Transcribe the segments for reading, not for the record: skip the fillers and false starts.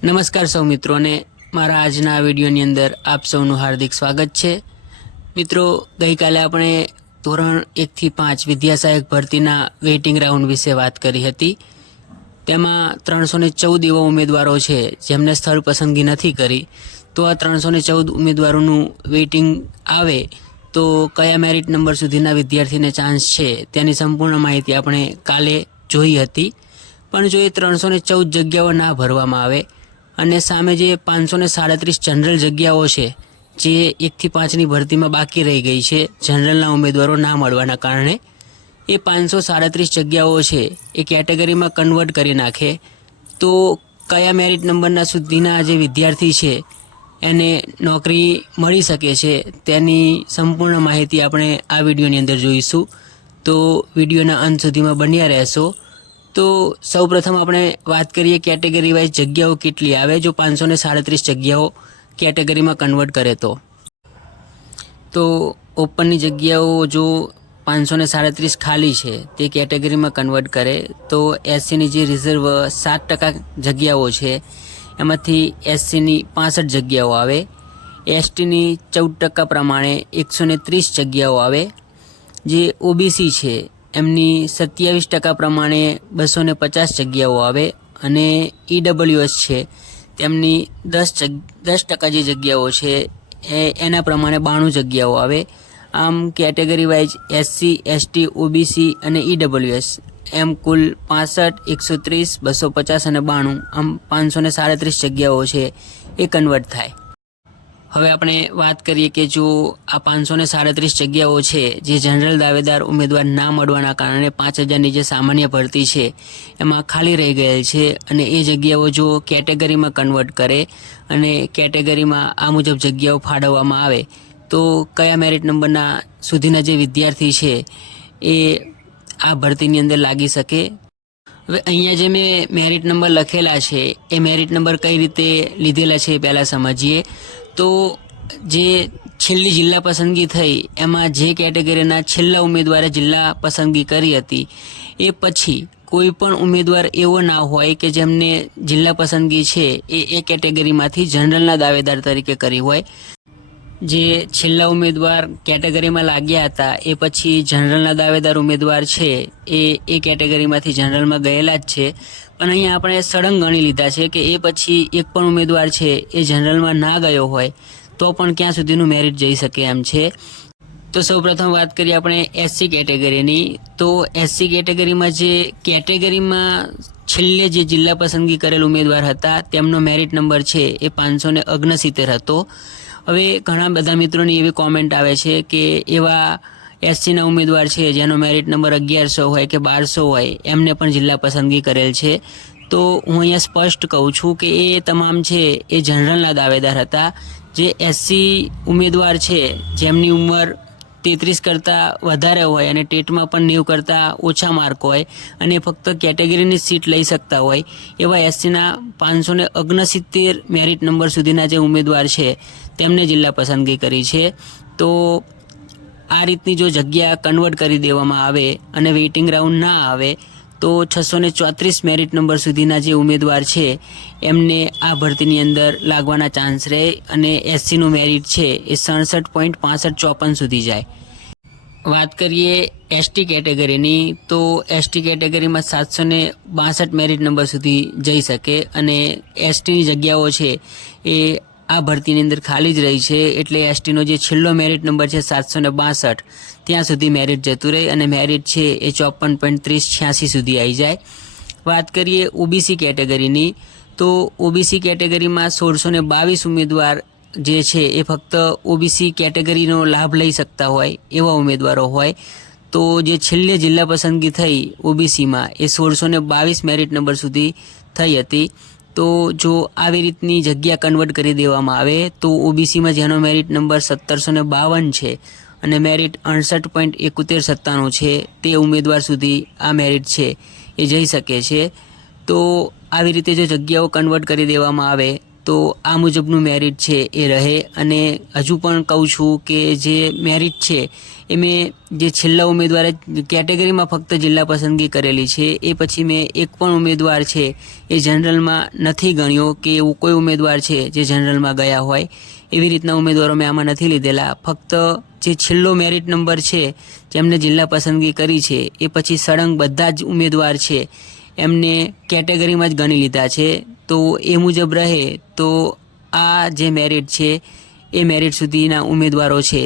નમસ્કાર સૌ મિત્રોને મારા આજના આ વિડીયોની અંદર આપ સૌનું હાર્દિક સ્વાગત છે। મિત્રો, ગઈકાલે આપણે ધોરણ 1 થી 5 વિદ્યાસહાયક ભરતીના વેઇટિંગ રાઉન્ડ વિશે વાત કરી હતી। તેમાં 314 એવા ઉમેદવારો છે જેમને સ્થળ પસંદગી નથી કરી, તો આ 314 ઉમેદવારોનું વેઇટિંગ આવે તો કયા મેરિટ નંબર સુધીના વિદ્યાર્થીને ચાન્સ છે તેની સંપૂર્ણ માહિતી આપણે કાલે જોઈ હતી। પણ જો એ 314 જગ્યાઓ ના ભરવામાં આવે અને સામે જે 537 જનરલ જગ્યાઓ છે જે 1 થી 5ની ભરતીમાં બાકી રહી ગઈ છે જનરલના ઉમેદવારો ના મળવાના કારણે, એ 537 જગ્યાઓ છે એ કેટેગરીમાં કન્વર્ટ કરી નાખે તો કયા મેરિટ નંબરના સુધીના જે વિદ્યાર્થી છે એને નોકરી મળી શકે છે તેની સંપૂર્ણ માહિતી આપણે આ વિડીયોની અંદર જોઈશું। તો વિડીયોના અંત સુધીમાં બન્યા રહેશો। તો સૌપ્રથમ આપણે વાત કરીએ કેટેગરી વાઇઝ જગ્યાઓ કેટલી આવે જો 537 જગ્યાઓ કેટેગરીમાં કન્વર્ટ કરે તો ઓપનની જગ્યાઓ જો 537 ખાલી છે તે કેટેગરીમાં કન્વર્ટ કરે તો એસસીની જે રિઝર્વ 7% જગ્યાઓ છે એમાંથી એસસીની 65 જગ્યાઓ આવે, એસટીની 14% પ્રમાણે 130 જગ્યાઓ આવે, જે ઓબીસી છે એમની 27% પ્રમાણે 250 જગ્યાઓ આવે અને ઈડબ્લ્યુએસ છે તેમની 10% જે જગ્યાઓ છે એના પ્રમાણે 92 જગ્યાઓ આવે। આમ category wise SC, ST, OBC અને ઈડબ્લ્યુએસ એમ કુલ 65, 130, 250 અને 92 આમ 537 જગ્યાઓ છે એ કન્વર્ટ થાય। હવે આપણે વાત કરીએ કે જો આ 537 જગ્યાઓ છે જે જનરલ દાવેદાર ઉમેદવાર ના મળવાના કારણે 5000ની જે સામાન્ય ભરતી છે એમાં ખાલી રહી ગયેલ છે અને એ જગ્યાઓ જો કેટેગરીમાં કન્વર્ટ કરે અને કેટેગરીમાં આ મુજબ જગ્યાઓ ફાળવવામાં આવે તો કયા મેરિટ નંબરના સુધીના જે વિદ્યાર્થી છે એ આ ભરતીની અંદર લાગી શકે। હવે અહીંયા જે મેં મેરિટ નંબર લખેલા છે એ મેરિટ નંબર કઈ રીતે લીધેલા છે એ પહેલાં સમજીએ। તો જે છેલ્લી જિલ્લા પસંદગી થઈ એમાં જે કેટેગરીના છેલ્લા ઉમેદવારે જિલ્લા પસંદગી કરી હતી એ પછી કોઈ પણ ઉમેદવાર એવો ના હોય કે જેમને જિલ્લા પસંદગી છે એ કેટેગરીમાંથી જનરલના દાવેદાર તરીકે કરી હોય। જે છેલ્લા ઉમેદવાર કેટેગરીમાં લાગ્યા હતા એ પછી જનરલના દાવેદાર ઉમેદવાર છે એ કેટેગરીમાંથી જનરલમાં ગયેલા જ છે, પણ અહીંયા આપણે સળંગ ગણી લીધા છે કે એ પછી એક પણ ઉમેદવાર છે એ જનરલમાં ના ગયો હોય તો પણ ક્યાં સુધીનું મેરિટ જઈ શકે એમ છે। તો સૌપ્રથમ વાત કરીએ આપણે એસસી કેટેગરીની। તો એસસી કેટેગરીમાં જે કેટેગરીમાં છેલ્લે જે જિલ્લા પસંદગી કરેલ ઉમેદવાર હતા તેમનો મેરિટ નંબર છે એ 569 હતો। હવે ઘણા બધા મિત્રોની એવી કોમેન્ટ આવે છે કે એવા એસસીના ઉમેદવાર છે જેનો મેરિટ નંબર 1100 હોય કે 1200 હોય એમને પણ જિલ્લા પસંદગી કરેલ છે। તો હું અહીંયા સ્પષ્ટ કહું છું કે એ તમામ છે એ જનરલના દાવેદાર હતા। જે એસસી ઉમેદવાર છે જેમની ઉંમર 33 કરતાં વધારે હોય અને ટેટમાં પણ 90 કરતાં ઓછા માર્ક હોય અને ફક્ત કેટેગરીની સીટ લઈ શકતા હોય એવા એસસીના 569 મેરિટ નંબર સુધીના જે ઉમેદવાર છે તેમને જિલ્લા પસંદગી કરી છે। તો આ રીતની જો જગ્યા કન્વર્ટ કરી દેવામાં આવે અને વેઇટિંગ રાઉન્ડ ના આવે તો 634 મેરિટ નંબર સુધીના જે ઉમેદવાર છે એમને આ ભરતીની અંદર લાગવાના ચાન્સ રહે અને એસસીનું મેરિટ છે એ 67.6554 સુધી જાય। વાત કરીએ એસટી કેટેગરીની। તો એસટી કેટેગરીમાં 762 મેરિટ નંબર સુધી જઈ શકે અને એસટીની જગ્યાઓ છે એ આ ભરતીની અંદર ખાલી જ રહી છે એટલે એસટીનો જે છેલ્લો મેરિટ નંબર છે 762 ત્યાં સુધી મેરિટ જતું રહે અને મેરિટ છે એ 54.3086 સુધી આવી જાય। વાત કરીએ ઓબીસી કેટેગરીની। તો ઓબીસી કેટેગરીમાં 1622 ઉમેદવાર જે છે એ ફક્ત ઓબીસી કેટેગરીનો લાભ લઈ શકતા હોય એવા ઉમેદવારો હોય। તો જે છેલ્લે જિલ્લા પસંદગી થઈ ઓબીસીમાં એ 1622 મેરિટ નંબર સુધી થઈ હતી। તો જો આવી રીતની જગ્યા કન્વર્ટ કરી દેવામાં આવે તો ઓબીસીમાં જેનો મેરિટ નંબર 1752 છે અને મેરિટ 68.7197 છે તે ઉમેદવાર સુધી આ મેરિટ છે એ જઈ શકે છે। તો આવી રીતે જો જગ્યાઓ કન્વર્ટ કરી દેવામાં આવે તો આ મુજબનું મેરિટ છે એ રહે. અને હજુ પણ કહું છું કે જે મેરિટ છે એ મેં જે છેલ્લા ઉમેદવારે કેટેગરીમાં ફક્ત જિલ્લા પસંદગી કરેલી છે, એ પછી મેં એક પણ ઉમેદવાર છે એ જનરલમાં નથી ગણ્યો કે એવું કોઈ ઉમેદવાર છે જે જનરલમાં ગયા હોય. એવી રીતના ઉમેદવારો મેં આમાં નથી લીધેલા. ફક્ત જે છેલ્લો મેરિટ નંબર છે જેમને જિલ્લા પસંદગી કરી છે એ પછી સળંગ બધા જ ઉમેદવાર છે એમને કેટેગરીમાં જ ગણી લીધા છે. તો એ મુજબ રહે તો આ જે મેરિટ છે એ મેરિટ સુધીના ઉમેદવારો છે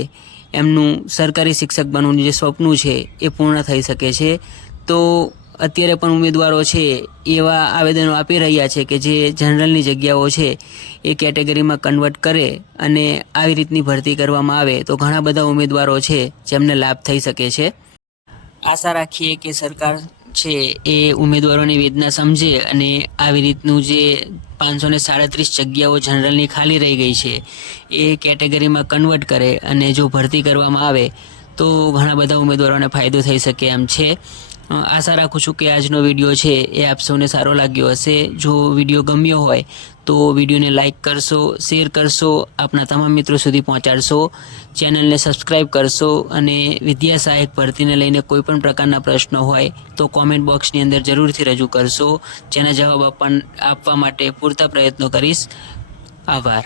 એમનું સરકારી શિક્ષક બનવાનું જે સ્વપ્ન છે એ પૂર્ણ થઈ શકે છે. તો અત્યારે પણ ઉમેદવારો છે એવા આવેદનો આપી રહ્યા છે કે જે જનરલની જગ્યાઓ છે એ કેટેગરીમાં કન્વર્ટ કરે અને આવી રીતની ભરતી કરવામાં આવે તો ઘણા બધા ઉમેદવારો છે જેમને લાભ થઈ શકે છે. આશા રાખીએ કે સરકાર છે એ ઉમેદવારોની વેદના સમજે અને આવી રીતનું જે 537 જગ્યાઓ જનરલની ખાલી રહી ગઈ છે એ કેટેગરીમાં કન્વર્ટ કરે અને જો ભરતી કરવામાં આવે તો ઘણા બધા ઉમેદવારોને ફાયદો થઈ શકે એમ છે. આશા રાખું છું કે આજનો વિડીયો છે એ આપ સૌને સારો લાગ્યો હશે. જો વિડીયો ગમ્યો હોય તો વિડીયોને લાઇક કરશો, શેર કરશો, આપના તમામ મિત્રો સુધી પહોંચાડશો, ચેનલને સબસ્ક્રાઈબ કરશો અને વિદ્યા સહાયક ભરતીને લઈને કોઈ પણ પ્રકારના પ્રશ્નો હોય તો કોમેન્ટ બોક્સની અંદર જરૂરથી રજૂ કરશો, જેના જવાબ આપવા માટે પૂરતા પ્રયત્નો કરીશ. આભાર.